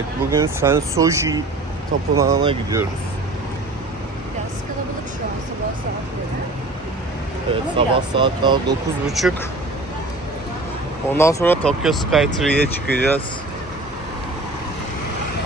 Evet bugün Sensoji Tapınağı'na gidiyoruz. Biraz kalabalık şu an sabah saatleri. Evet Ama sabah saat daha 9.30. Ondan sonra Tokyo Skytree'ye çıkacağız.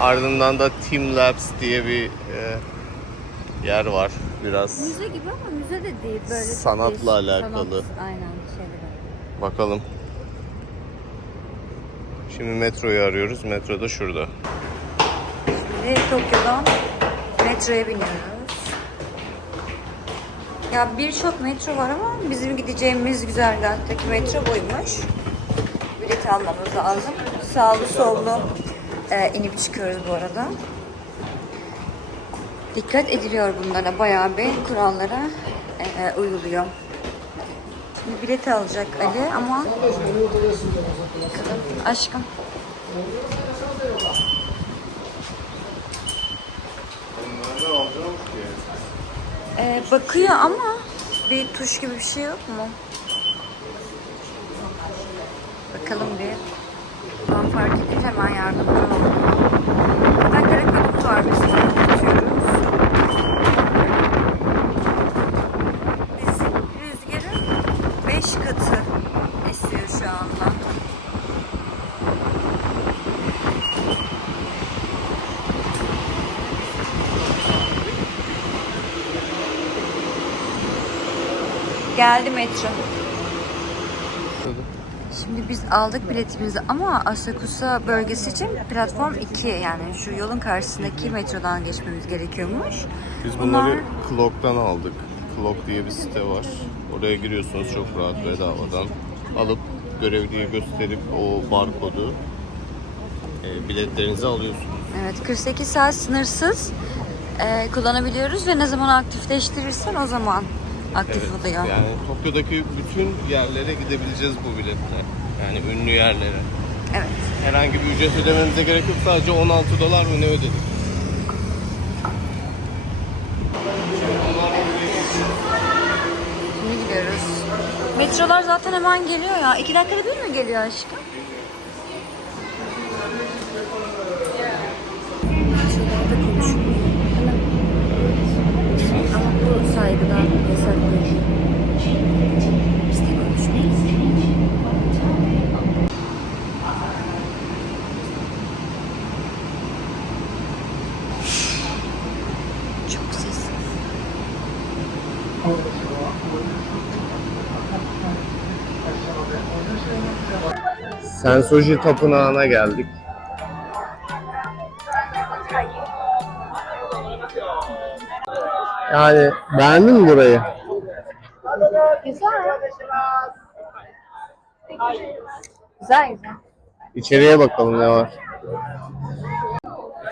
Ardından da Team Labs diye bir e, yer var. Biraz Müze gibi ama müze de değil böyle. Sanatla değişik alakalı. Sanat, aynen şeyler. bakalım. Şimdi metroyu arıyoruz. Metro da şurada. Şimdi Tokyo'dan metroya biniyoruz. Ya birçok metro var ama bizim gideceğimiz güzergahtaki metro buymuş. Bilet almamız lazım. Sağlı sollu e, inip çıkıyoruz bu arada. Dikkat ediliyor bunlara. Bayağı bir kurallara e, uyuluyor. Şimdi bilet alacak Ali ama aşkım Ee, bakıyor ama bir tuş gibi bir şey yok mu? Bakalım bir. Ben fark edince hemen yardımcı oldum. Zaten kara kodumuz var mesela. Tutuyoruz. Biz rüzgarın 5 katı esiyor şu anda. Geldi metro. Şimdi biz aldık biletimizi ama Asakusa bölgesi için platform 2 yani şu yolun karşısındaki metrodan geçmemiz gerekiyormuş. Biz Bunlar- bunları Clock'tan aldık. Clock diye bir site var. Oraya giriyorsunuz çok rahat bedavadan. Alıp görevliye gösterip o barkodu e, biletlerinizi alıyorsunuz. Evet 48 saat sınırsız e, kullanabiliyoruz ve ne zaman aktifleştirirsen o zaman aktif oluyor. Yani Tokyo'daki bütün yerlere gidebileceğiz bu biletle. Yani ünlü yerlere. Evet. Herhangi bir ücret ödemenize gerek yok. Sadece 16 dolar mı ne ödedik? Şimdi gidiyoruz. Metrolar zaten hemen geliyor ya. İki dakikada bir mi geliyor aşkım? Saygıdan yasak değil. Biz. Sensoji Tapınağı'na geldik. Yani beğendin mi burayı? Güzel. Güzel güzel. İçeriye bakalım ne var.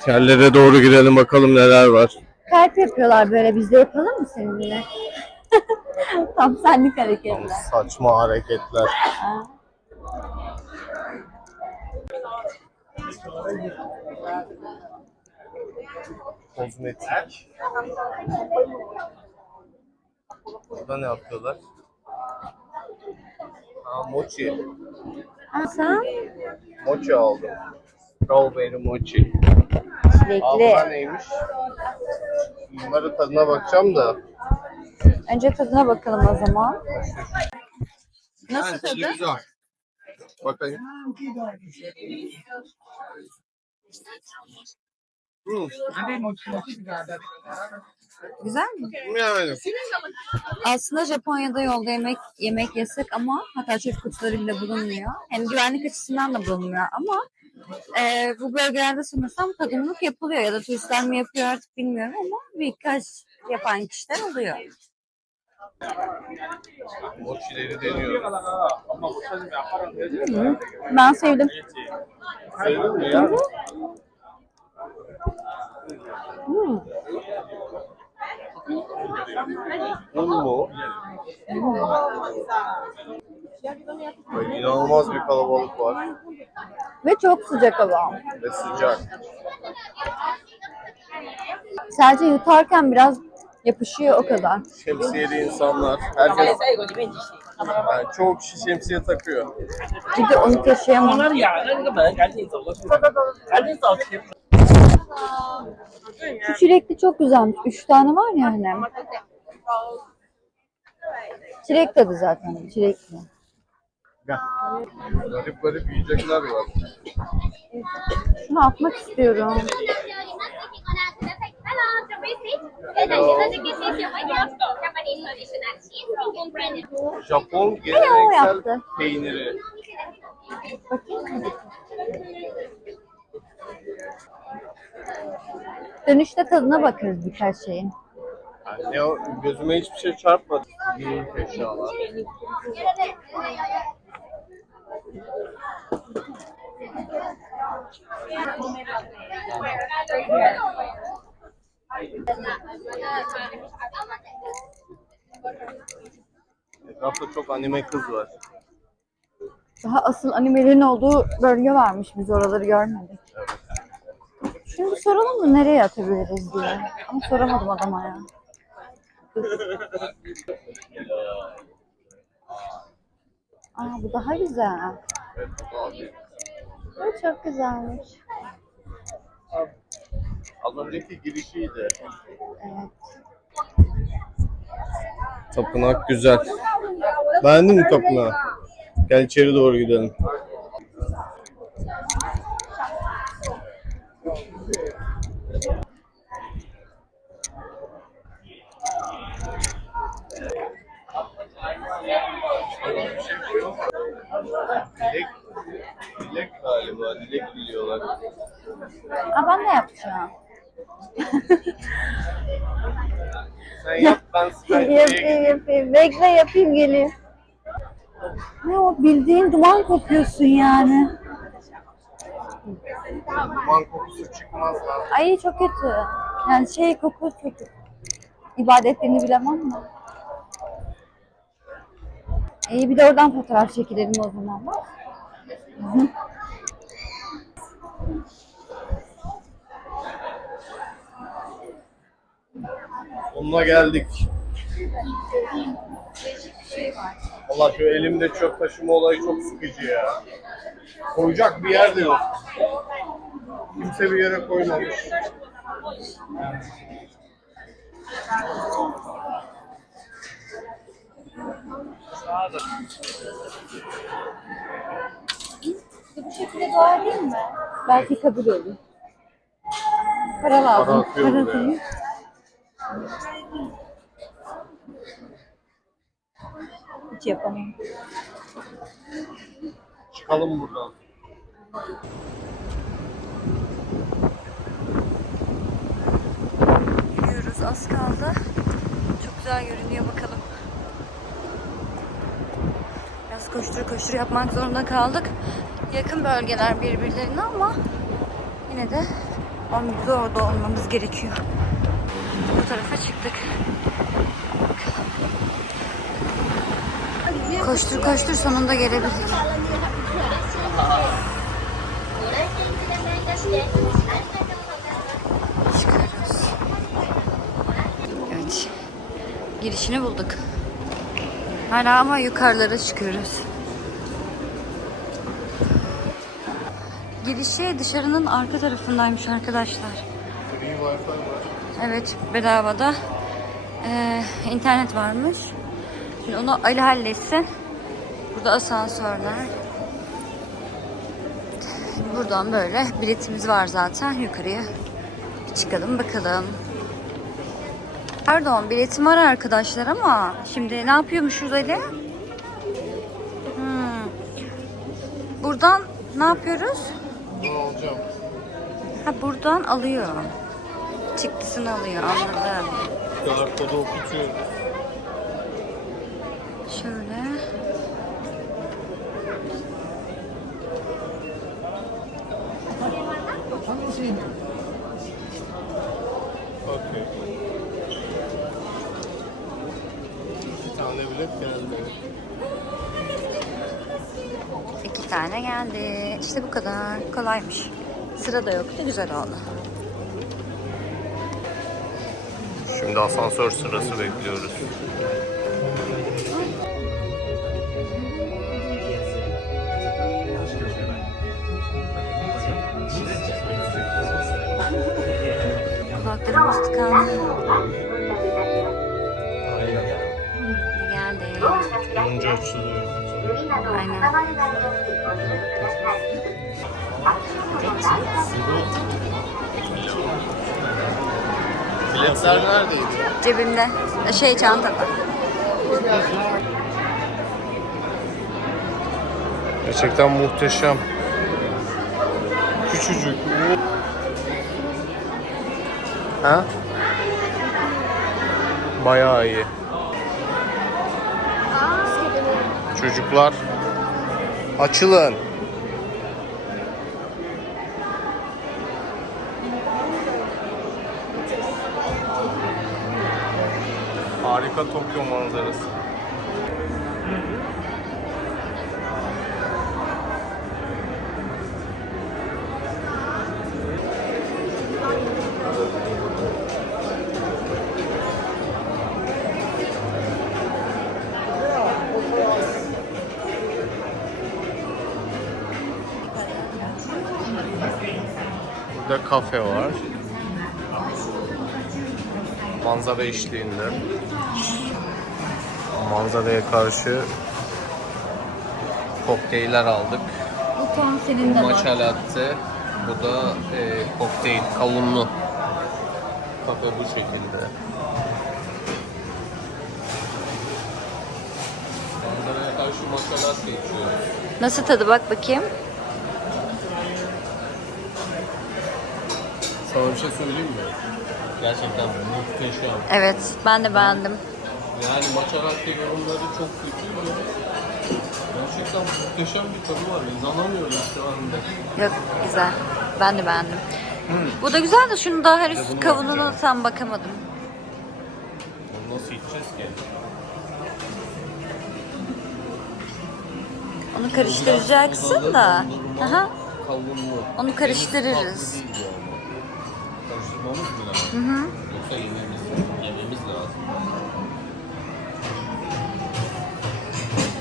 İçerilere doğru girelim bakalım neler var. Kalp yapıyorlar böyle biz de yapalım mı seninle? Tam senlik hareketler. Saçma hareketler. Kozmetik. Burada ne yapıyorlar? Aa, mochi. Aa, sen Mochi aldım. Strawberry mochi. Aa, çilekli. da neymiş? Bunların tadına bakacağım da. Önce tadına bakalım o zaman. Nasıl tadı? güzel. Bakayım. Güzel mi? yani. Aslında Japonya'da yolda yemek yemek yasak ama hatta çöp kutuları bile bulunmuyor. Hem güvenlik açısından da bulunmuyor ama e, bu bölgelerde sanırsam tadımlık yapılıyor ya da turistler mi yapıyor artık bilmiyorum ama birkaç yapan kişiler oluyor. Mochileri deniyorum. Ben sevdim. Sevdin mi ya? Hmm. Un mu? Bak, İnanılmaz bir kalabalık var Ve çok sıcak hava. ve sıcak. Sadece yutarken biraz yapışıyor o kadar. Şemsiyeli insanlar. Herkes Yani çoğu kişi şemsiye takıyor. Bir de onu taşıyamam. 那里啊，那那个门赶紧走过去，赶紧走去。 Şu çilekli çok güzelmiş. Üç tane var ya hani. Çilek tadı zaten. Çilekli. Garip garip yiyecekler var. Şunu atmak istiyorum. Japon geleneksel peyniri. Bakayım. Dönüşte tadına bakarız birkaç şeyin. Ne o, gözüme hiçbir şey çarpmadı. Büyük eşyalar. Etrafta çok anime kız var. Daha asıl animelerin olduğu bölge varmış. Biz oraları görmedik. Şimdi soralım mı nereye atabiliriz diye. Ama soramadım adama ya. Aa bu daha güzel. Evet, bu abi. Bu çok güzelmiş. Az önceki girişiydi. Evet. Tapınak güzel. Beğendin mi tapınağı? Gel içeri doğru gidelim. Dilek, dilek galiba, dilek biliyorlar. Aa ben de yapacağım. Sen yap, ben Skype'ye yapayım yapayım. Bekle yapayım geleyim. Ne o bildiğin duman kokuyorsun yani. Duman kokusu çıkmaz lan. Ay çok kötü. Yani şey koku kötü. İbadetlerini bilemem de. İyi bir de oradan fotoğraf çekilelim o zaman bak. Onunla geldik. Valla şu elimde çöp taşıma olayı çok sıkıcı ya. Koyacak bir yer de yok. Kimse bir yere koymamış. Bu şekilde doğar değil mi? Belki kabul olur. Para lazım. Para akıyor buraya. Hiç yapamam. Çıkalım buradan. Yürüyoruz az kaldı. Çok güzel görünüyor bakalım. Biraz koştur koştur yapmak zorunda kaldık. Yakın bölgeler birbirlerine ama yine de biz orada olmamız gerekiyor. Bu tarafa çıktık. Koştur koştur sonunda gelebildik. Çıkıyoruz. Evet. Girişini bulduk. Hala ama yukarılara çıkıyoruz. Girişi dışarının arka tarafındaymış arkadaşlar. Evet bedavada ee, internet varmış. Şimdi onu Ali halletsin. Burada asansörler. Şimdi buradan böyle biletimiz var zaten yukarıya. Çıkalım bakalım. Pardon biletim var arkadaşlar ama şimdi ne yapıyormuşuz Ali? Hmm. Buradan ne yapıyoruz? Alacağım. Ha buradan alıyor. Çıktısını alıyor anladım. QR kodu okutuyoruz. Okey. İki tane bilet geldi. İki tane geldi. İşte bu kadar. Kolaymış. Sıra da yoktu. Güzel oldu. Şimdi asansör sırası bekliyoruz. Kulaklarımız tıkandı. Geldi. Önce açılıyor. Aynen. Biletler neredeydi? Cebimde. Şey çantada. Gerçekten muhteşem. Küçücük. Ha? Bayağı iyi. Çocuklar açılın. Harika Tokyo manzarası. Burada kafe var. Manzara eşliğinde. Manzaraya karşı kokteyller aldık. Bu puan senin de Matcha latte. Bu da e, kokteyl, kavunlu. Kafe bu şekilde. Manzaraya karşı matcha latte içiyoruz. Nasıl tadı bak bakayım. Sana bir şey söyleyeyim mi? Gerçekten muhteşem. Evet ben de beğendim. Yani matcha latte yorumları çok kötü? Gerçekten muhteşem bir tadı var. İnanamıyorum şu anda. Yok güzel. Ben de beğendim. Bu da güzel de şunu daha henüz kavununa tam bakamadım. Onu nasıl içeceğiz ki? Onu karıştıracaksın da. Aha, Kavunlu. Onu karıştırırız. Karıştırmamız mı lazım? Hı hı. Yoksa yememiz, yememiz lazım.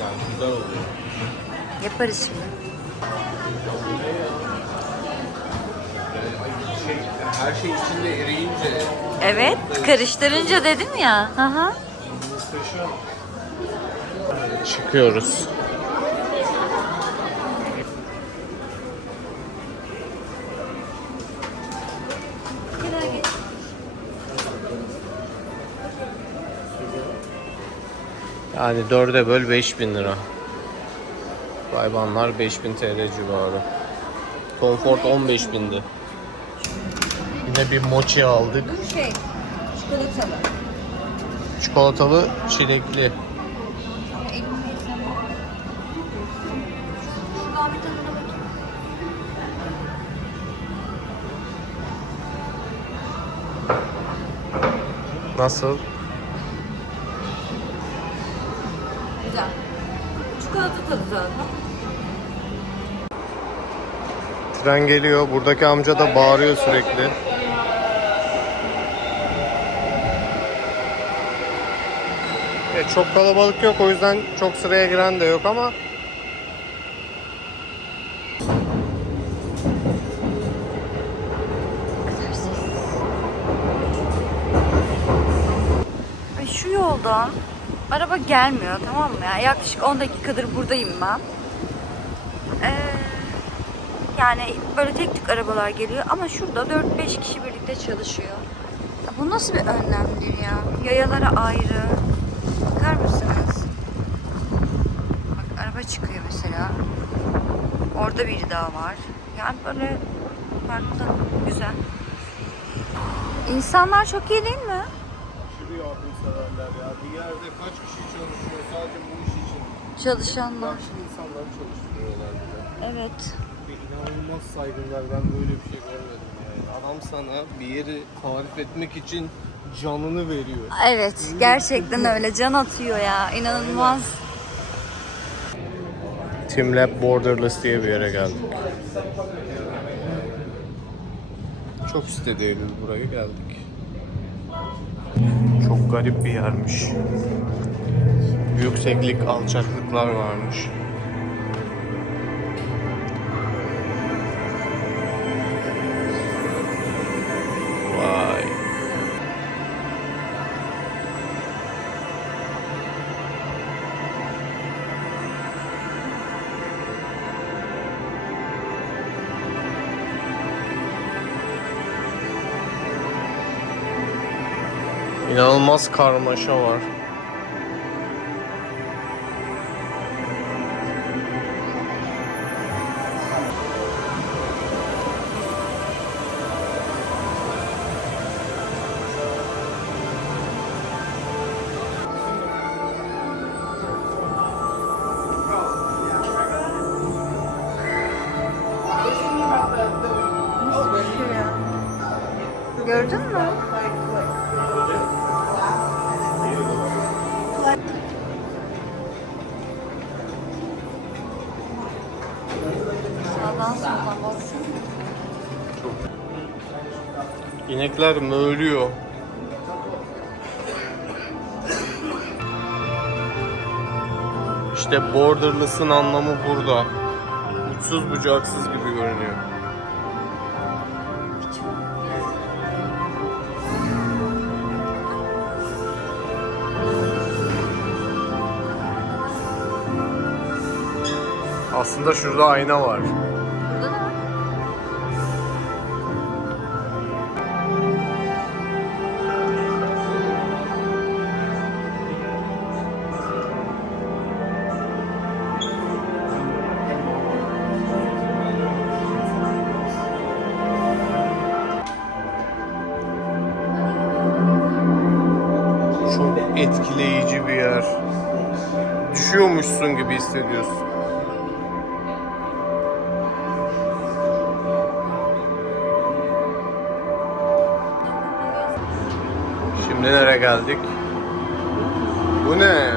Yani güzel oluyor. Yaparız şimdi. Şey, her şey içinde eriyince Evet, karıştırınca dedim ya. Aha. muhteşem. Çıkıyoruz. Yani dörde böl 5000 lira. Hayvanlar 5000 TL civarı. Comfort 15 bindi. Yine bir mochi aldık. Bu şey, çikolatalı. Çikolatalı, çilekli. Nasıl? Tren geliyor. Buradaki amca da bağırıyor sürekli. E, çok kalabalık yok o yüzden çok sıraya giren de yok ama Ay şu yolda araba gelmiyor tamam mı ya? Yaklaşık 10 dakikadır buradayım ben. Yani böyle tek tük arabalar geliyor ama şurada 4-5 kişi birlikte çalışıyor. Ya bu nasıl bir önlemdir ya? Yayalara ayrı. Bakar mısınız? Bak araba çıkıyor mesela. Orada biri daha var. Yani böyle farklı, güzel. İnsanlar çok iyi değil mi? Aşırı yardımseverler ya. Bir yerde kaç kişi çalışıyor sadece bu iş için. Çalışanlar. Karşı insanları çalıştırıyorlar bir de. Evet. İnanılmaz saygınlar. Ben böyle bir şey görmedim yani. Adam sana bir yeri tarif etmek için canını veriyor. Evet, gerçekten öyle. Can atıyor ya. İnanılmaz. TeamLab Borderless diye bir yere geldik. Çok istediğimiz buraya geldik. Çok garip bir yermiş. Yükseklik, alçaklıklar varmış. İnanılmaz karmaşa var. Gördün mü? Baksana. İnekler möğlüyor. İşte borderless'ın anlamı burada. Uçsuz bucaksız gibi görünüyor. Aslında şurada ayna var. Hissediyorsun. Şimdi nereye geldik? Bu ne?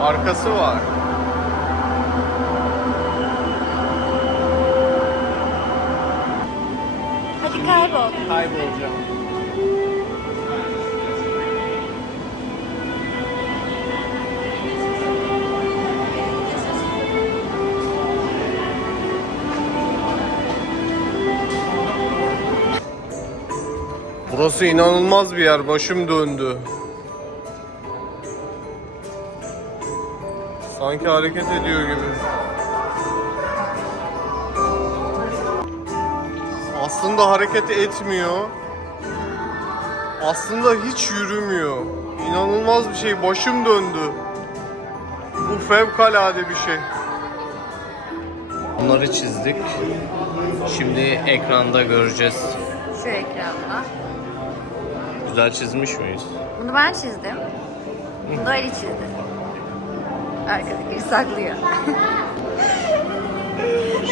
Arkası var. Kaybolacağım. Burası inanılmaz bir yer. Başım döndü. Sanki hareket ediyor gibi. Aslında hareket etmiyor. Aslında hiç yürümüyor. İnanılmaz bir şey. Başım döndü. Bu fevkalade bir şey. Bunları çizdik. Şimdi ekranda göreceğiz. Şu ekranda. Güzel çizmiş miyiz? Bunu ben çizdim. Bunu da Ali çizdi. Arkadaki saklıyor.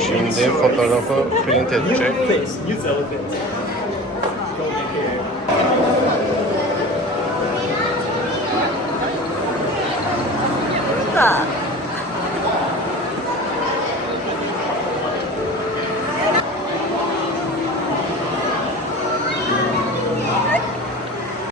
Şimdi fotoğrafı print edecek. Burada.